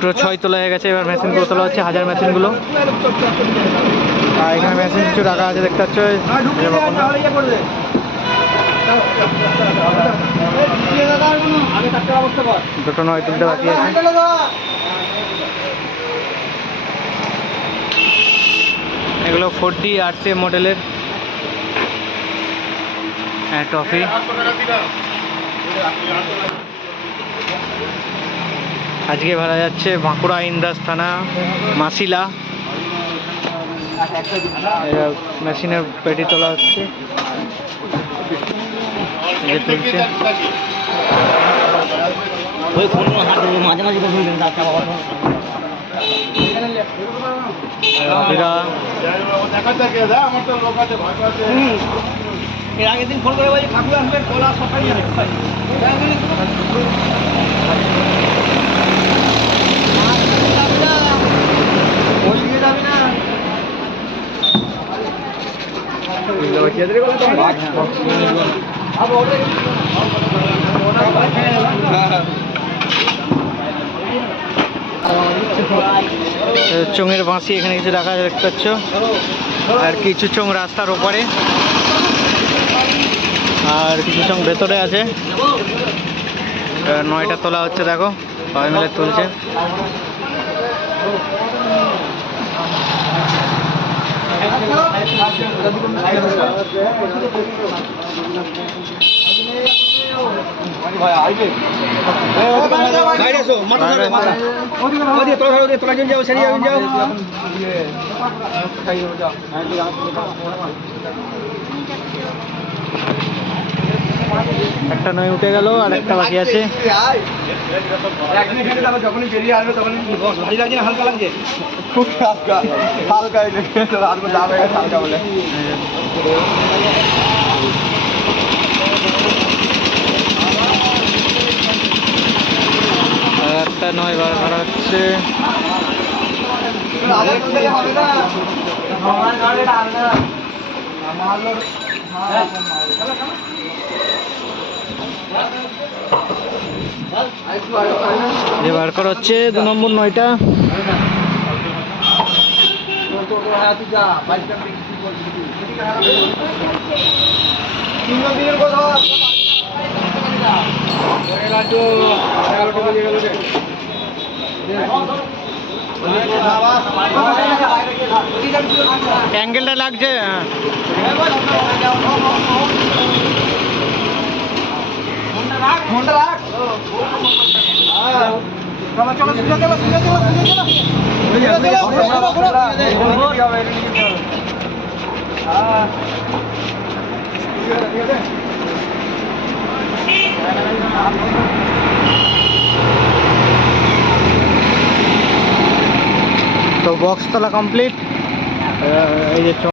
দুটো 6 তোলা হয়ে গেছে। এবার মেশিনগুলো তোলা হচ্ছে, হাজার মেশিনগুলো। আর এখানে মেশিন কিছু রাখা আছে দেখতে পাচ্ছ। দুটো 9 তুলতে বাকি আছে। এগুলো 4D RCM মডেলের ট্রফি। আজকে ভাড়া যাচ্ছে বাঁকুড়া ইন্দাস থানা মাসিলা। মেশিনের পেটি তোলা হচ্ছে, মাঝে মাঝে এর আগের দিন ফোন করে বলছি ঠাকুর আসবে, কলা সকালে চোঙের বাঁশি এখানে কিছু রাখা দেখতে পাচ্ছ, আর কিছু চোঙ রাস্তার ওপরে, আর কিছু চোঙ ভেতরে আছে। 9টা তোলা হচ্ছে, দেখো সবাই মিলে তুলছে। একটা 9 উঠে গেল, আর একটা বাকি আছে। যখনই বেরিয়ে আসবে তখন ভারী লাগছে না হালকা লাগছে? খুব হালকা হালকা হালকা বলে। আর একটা 9 বার করা হচ্ছে। যে বার করা হচ্ছে 2 নম্বর 9টা। অ্যাঙ্গেলটা লাগছে। তো বক্স তোলা কমপ্লিট। এই যে